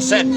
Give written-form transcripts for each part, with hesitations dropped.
dosen.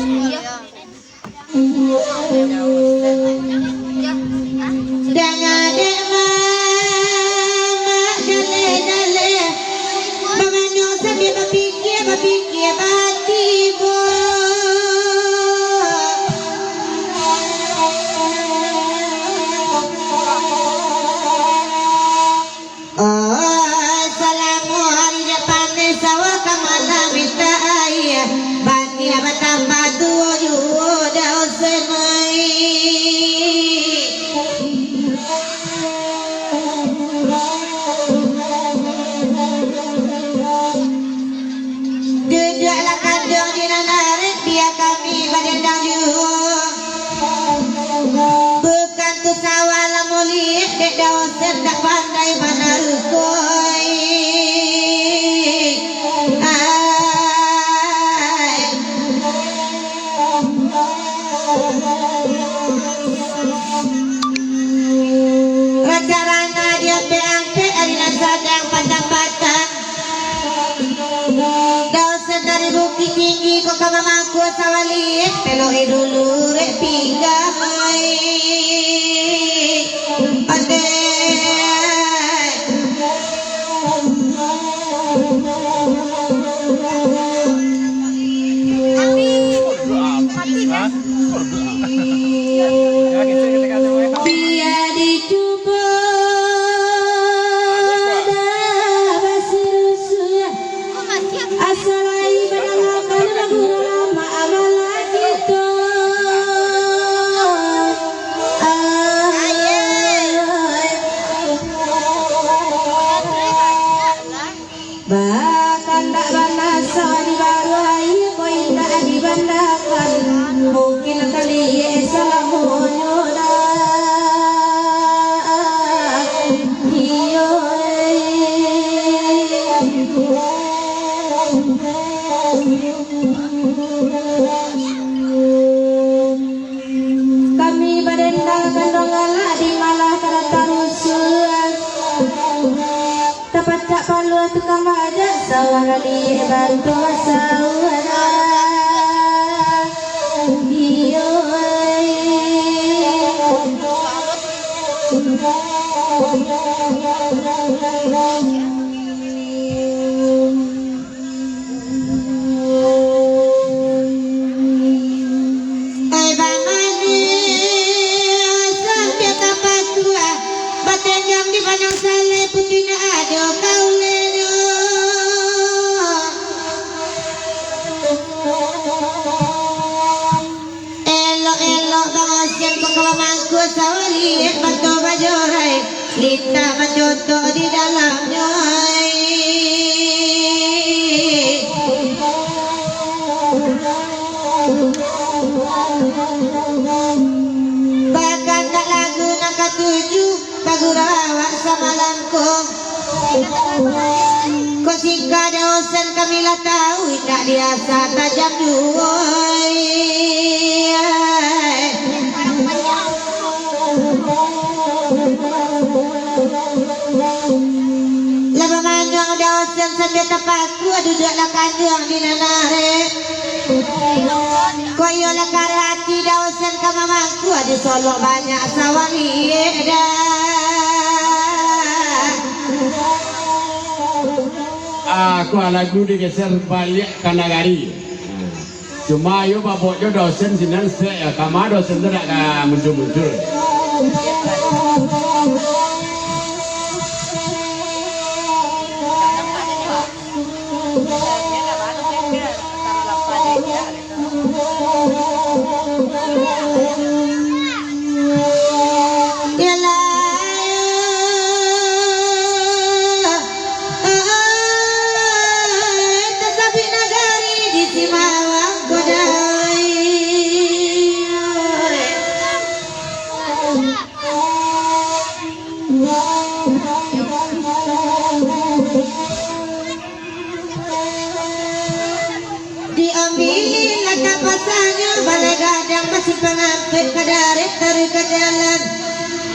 Aku lagu digeser balik ke nagari. Cuma yo baboknya dosen sinan saya, kama dosen tidak muncul-muncul. pengantin kadarit dari ke jalan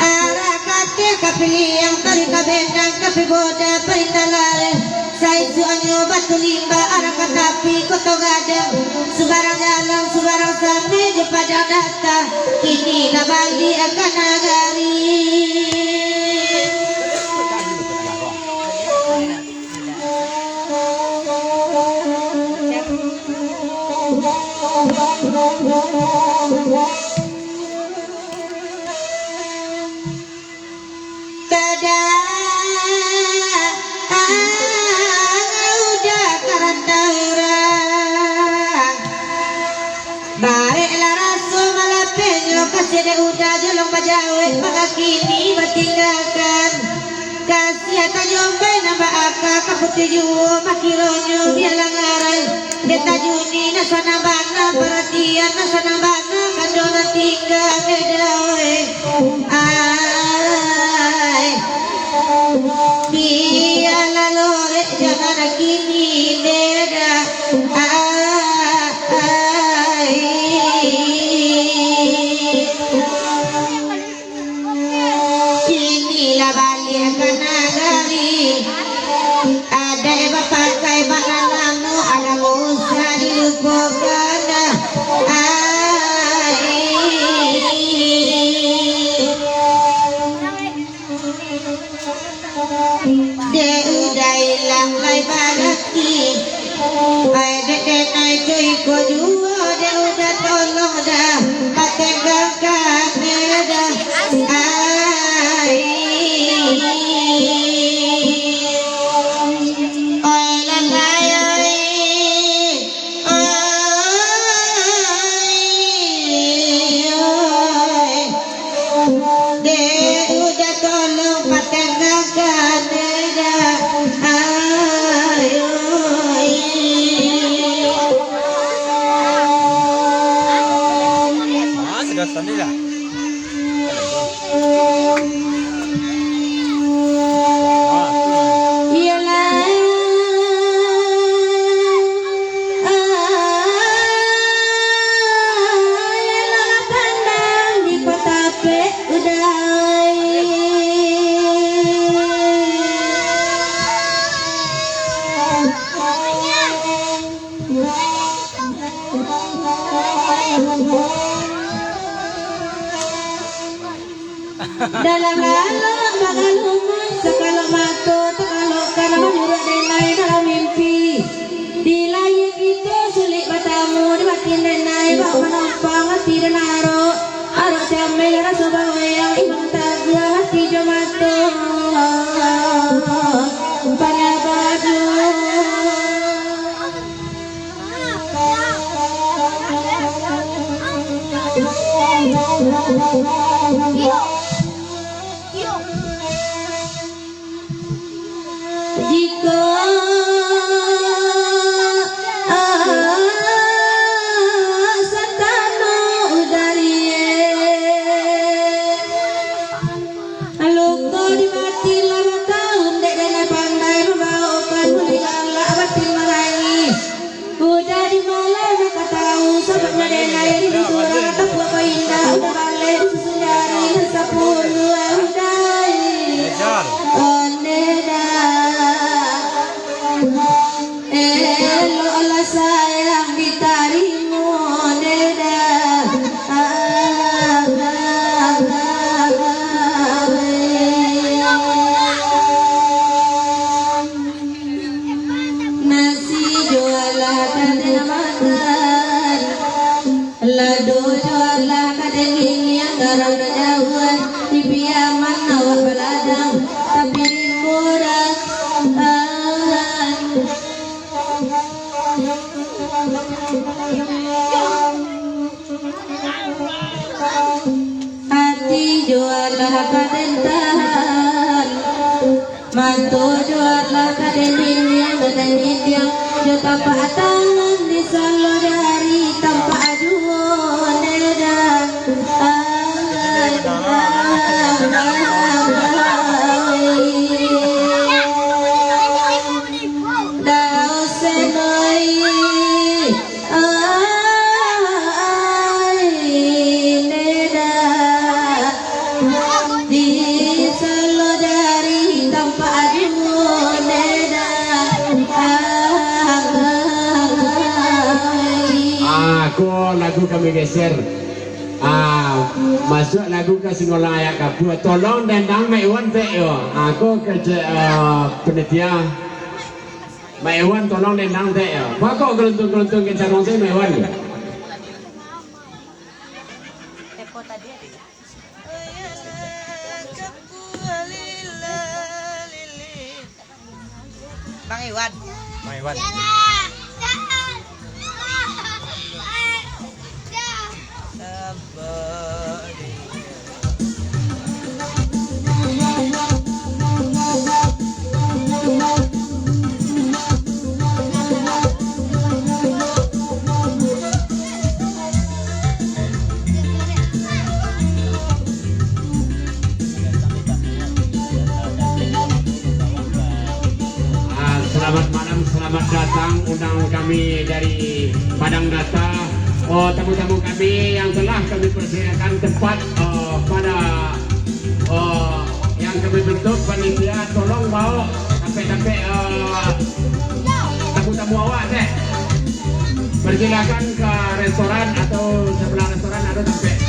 arah kate kapili yang tari kabendang kapi boda perintah lari Saisu anyo batu limba arah katapi koto gadang Subarang dalam subarang sampai di padang data Kini labali akan nagari Kasih udah jolong bajawe maka kini bertinggalkan kasih akan jombe nambah akak kaputi juo makironyo bialang ngarai deta juni nasa nambana perhatian nasa nambana kandona tinggal bedawe ay biala lore jangan kini beda ada bapak kai bakalamu ada usah dilupakan de udah hilang lai baraki ai de naik cuy ko juo de udah tolong dah patenggakkan dah dalam alam bagaluman sekalo mato tekalo karena menurut denai dalam mimpi di layar itu sulit batamu di batin denai bak menumpang hati dan arok camel rasa bawa yang imang taga hati jomato pada baju jika satano udarie alungko di batin lama tahun dek dana pandai membawakan mulilala batin marangi udah di malam nak tahu sebab madena ini surah tapua ko indah udah balik susundari sepuluh udai ondeda elolah sayang ditarimu ondeda nasi jualah kadang makan lado jualah kadang ini yang garam dan jauhan di piaman awak beladang tapi murah hati jualah kadentahan mantu jualah kadenian kadenian jota patangan di salodari tanpa aduan nedan dao senoi neda di salodari tanpa aduan nedan lagu kami geser. Masuk lagu ke singolang ayak kapu. Tolong dendang Mak Iwan teh yo. Aku kerja penitia. Mak Iwan tolong dendang teh yo. Pakok geluntung-geluntung kita rongsi Mak Iwan. Bang Iwan. Bang Iwan. Selamat malam, selamat datang undang kami dari Padang Data. Tamu-tamu kami yang telah kami persediakan tempat pada yang kami bentuk panitia, tolong bawa sampai tamu-tamu awak deh. Persilakan ke restoran atau sebelah restoran ada sampai.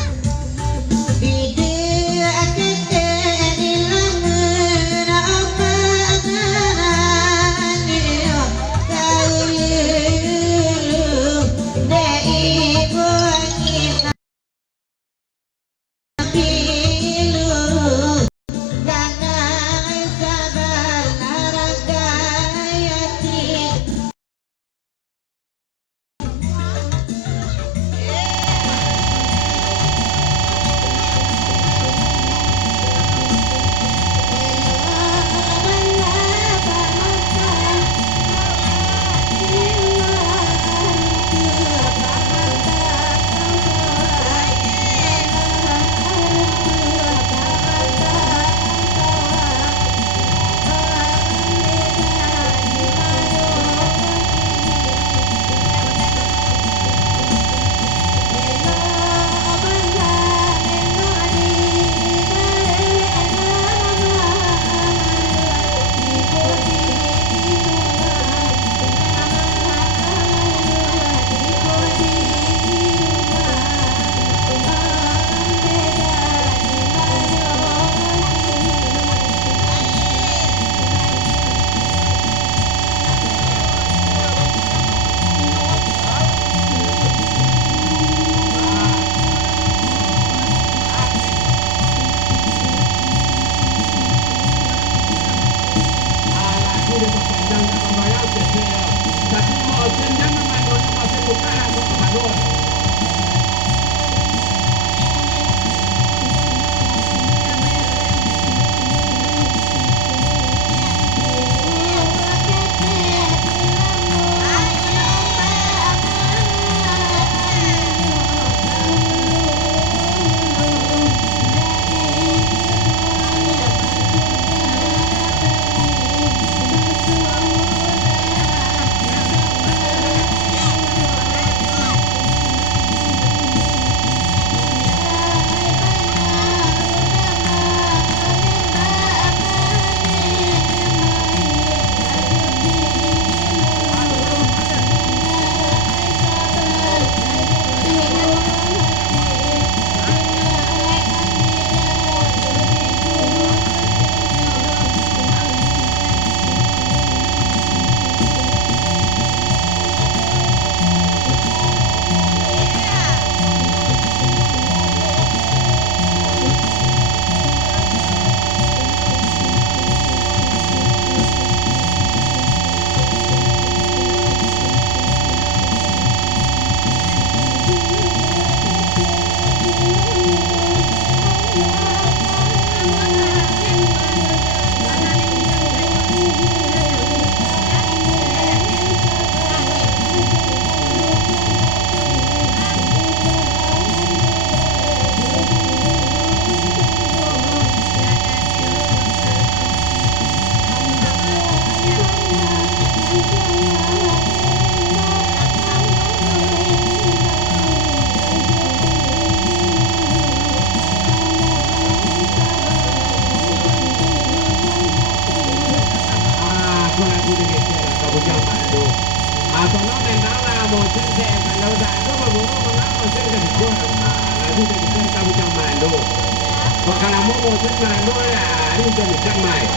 chất mà nó là đi cho mình chắc mày.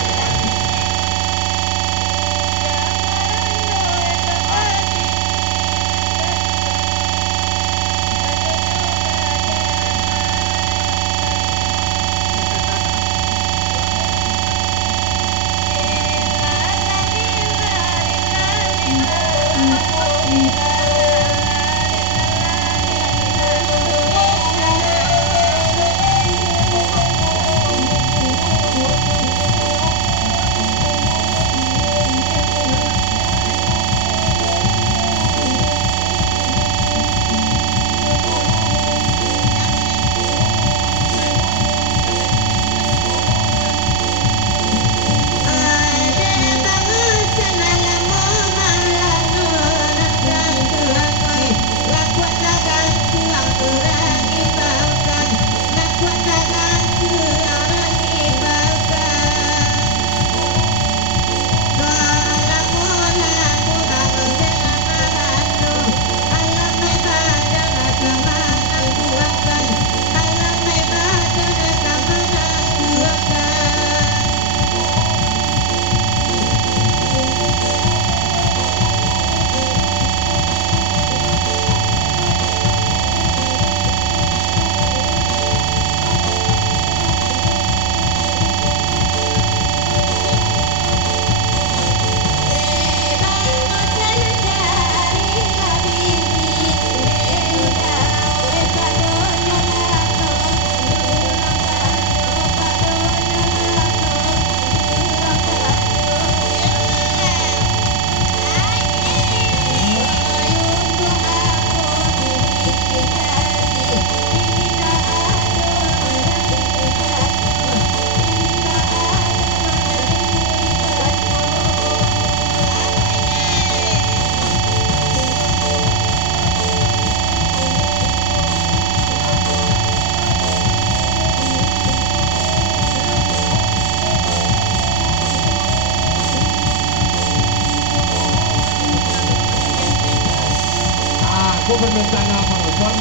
Aku permintaan penonton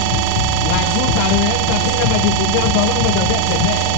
lagu Tarwin tapi nama judulnya tolong menjoget-joget.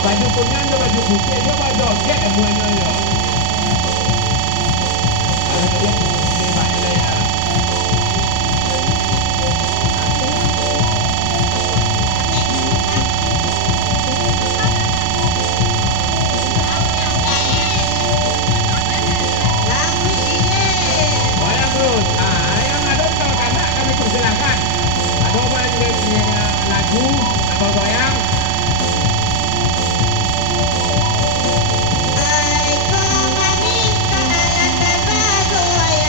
Baju kuning ada baju putih dia baju joget semuanya. Ada dia ni banyak ya. Boleh terus. Yang ada kalau kanak kami persilakan. Ada orang yang lagu atau goyang. Ay, como mamita, a la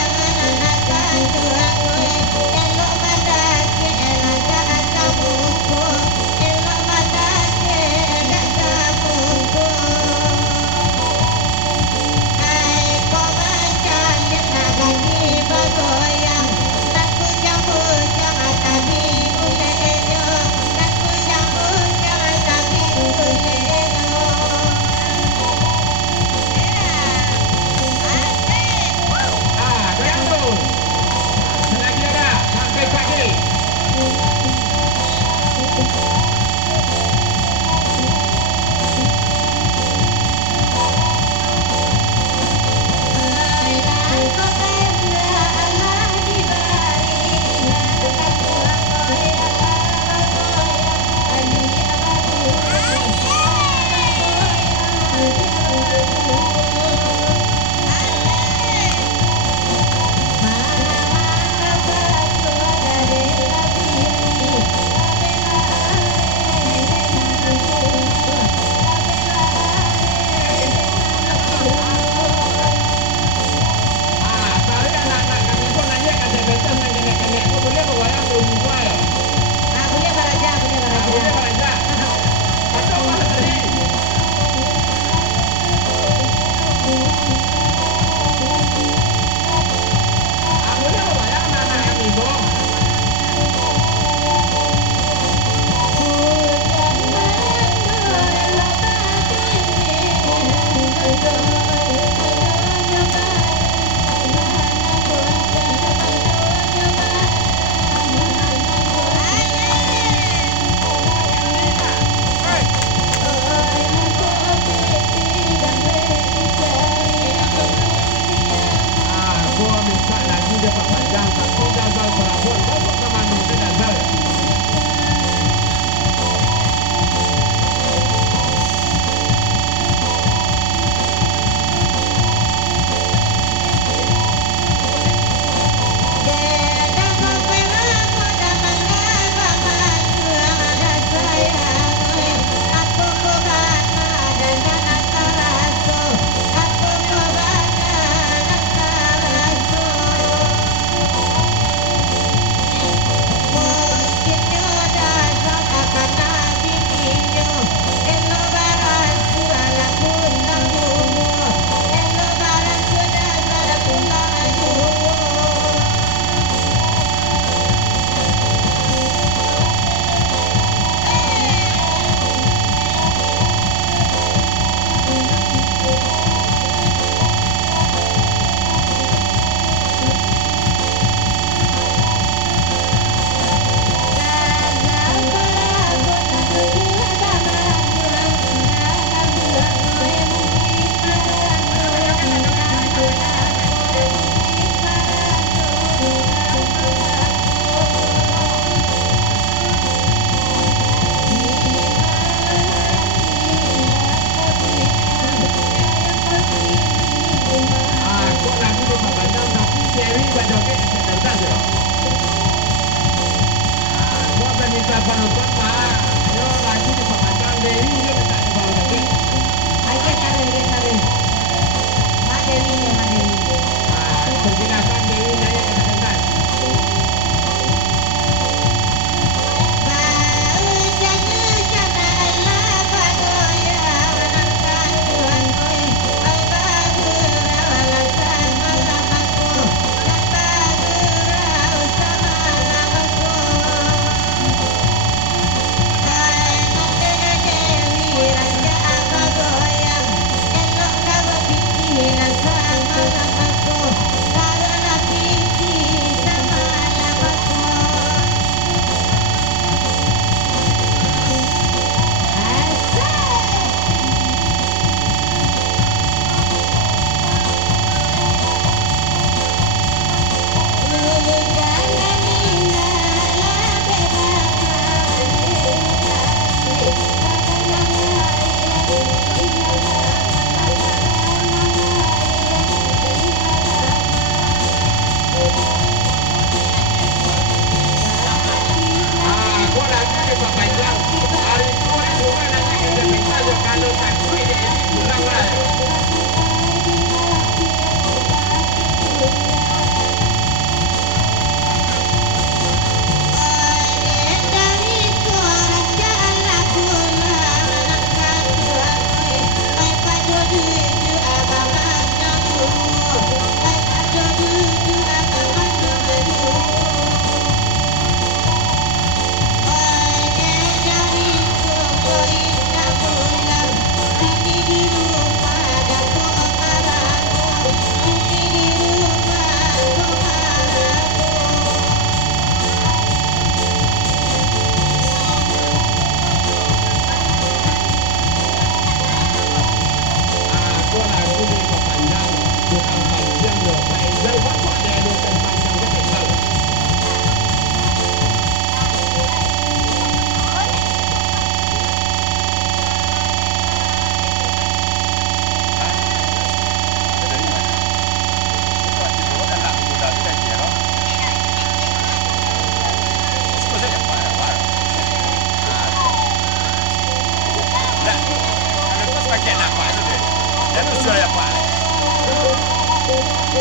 Itu sudah yang paling.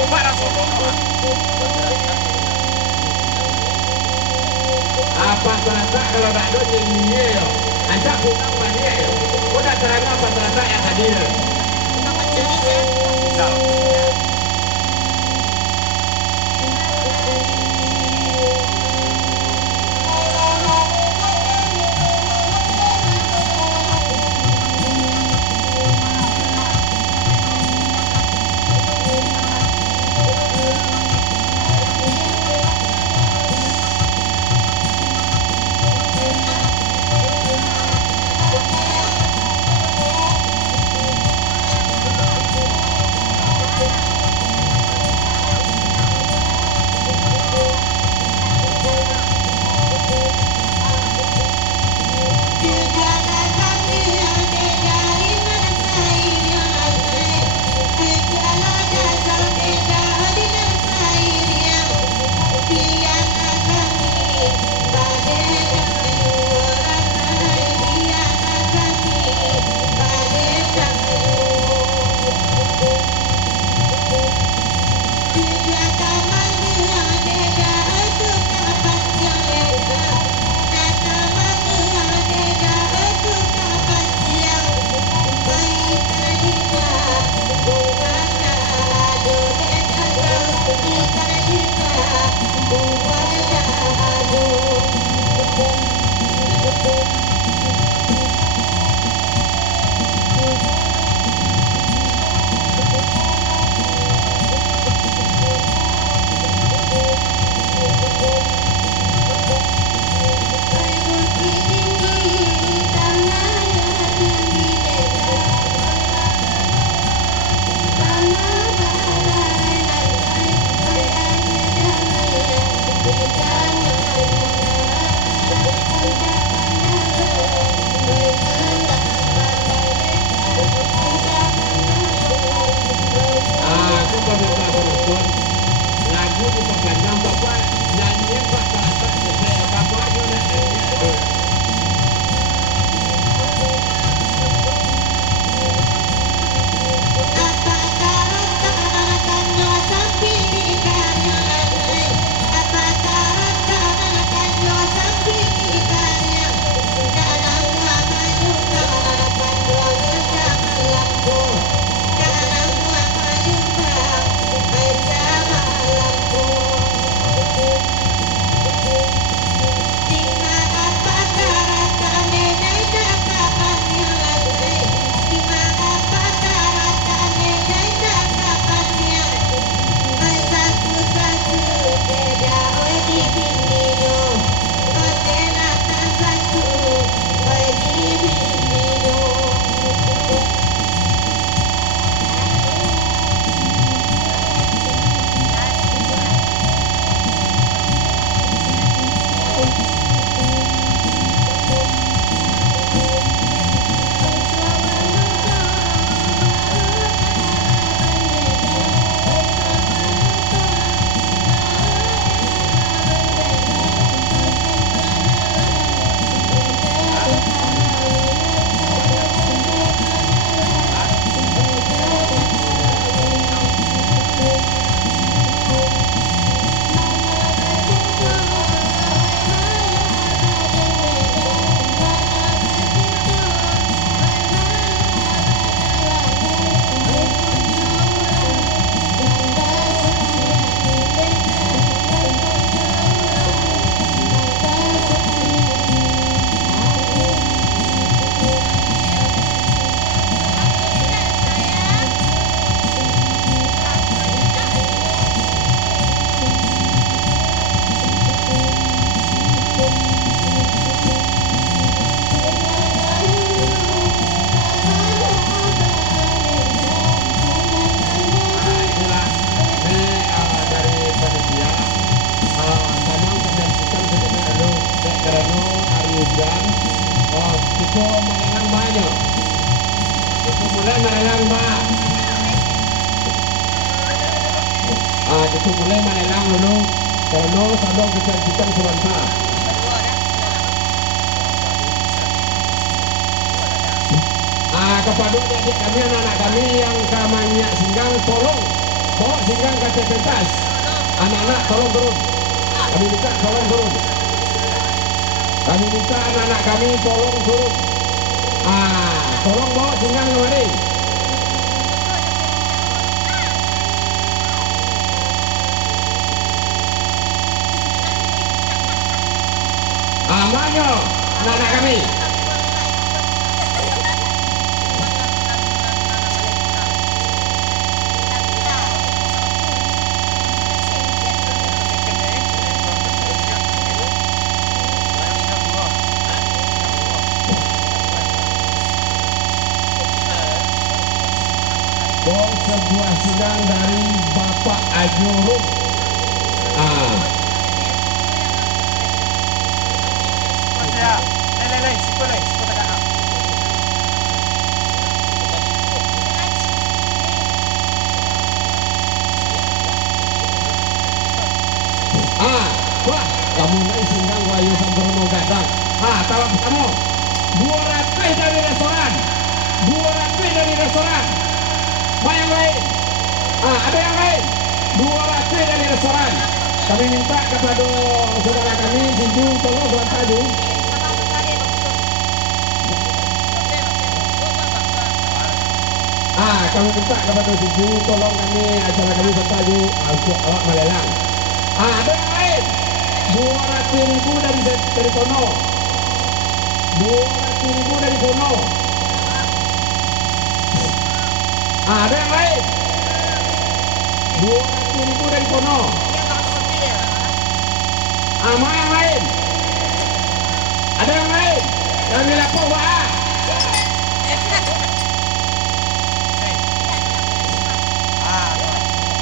Para solo apa? Apa terasa kalau tak ada nyanyi yo? Ajak pulang balik yo. Udah terang apa terasa yang tadi yo? Salah. Itu mulai manelang dulu. Kalau sadok kita sebentar. kepada adik kami, anak-anak kami yang kamanya singgang, tolong bawa singgang ke pentas. Anak-anak tolong turun. Kami minta tolong turun. Kami minta anak-anak kami tolong turun. Tolong bawa singgang kemari. Manyo anak-anak kami. Bawa sebuah singgang dari Bapak Ajuruk. Saya, lele, siapa tak nak? Wah, kamu naik singgang Wahyu Sandrono Gadang. Tawar kamu. 200 dari restoran. 200 dari restoran. Mau yang lain? Ada yang lain? 200 dari restoran. Kami minta kepada saudara kami, Sinju, tolong berapa Ju? Kami minta kepada Sinju, tolong kami acara kami serta Ju, awak melelang. Ada yang lain? 200.000 dari Pono. 200.000 dari Pono. Ada yang lain? 200.000 dari Pono. Mau yang lain? Ada yang lain? Yang dilapor Wak.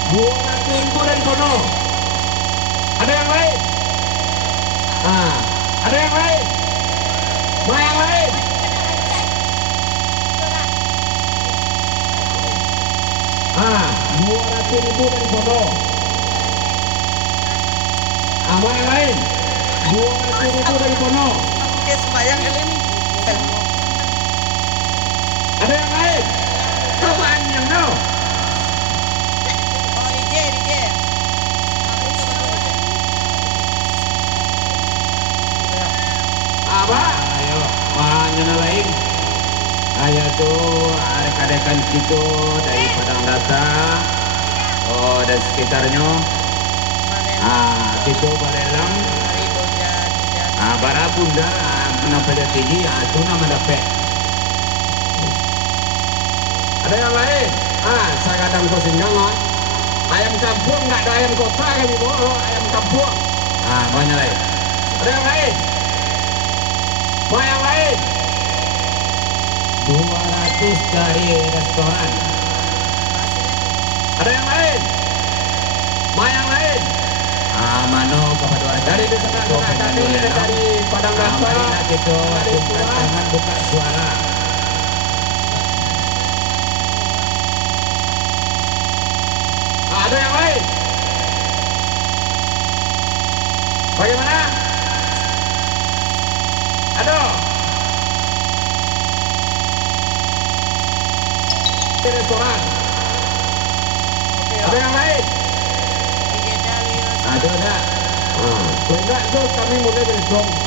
200.000 dari Pono. Ada yang lain? Ada yang lain? Mau yang lain? Ah, 200.000 dari Pono. Mau yang lain? 200.000 dari Pono. Dia sembahyang kali ni. Ada yang lain? Cobaan yang no. Oh, DJ. Apa? Ayo, mana lain? Ayo tuh rekan-rekan kita dari Padang Datar, dan sekitarnya. Kita balelang. Bara bunda, menampai tinggi, itu nama dapat. Ada yang lain? Saya kadang kau singgang ayam kampung, nggak ada ayam kota kami bawa ayam kampung. Mana lain? Ada yang lain? Mau yang lain? 200 dari restoran. Ada yang lain? Mau yang lain? Mano kepada warga Dari desa-desa kami, dari Padang Datar, marilah kita dari acungkan Tuan. tangan buka suara. Ada yang lain? Bagaimana? Ada? Di restoran. Ada yang lain? Ada tak? Kalau enggak itu kami mulai berhitung.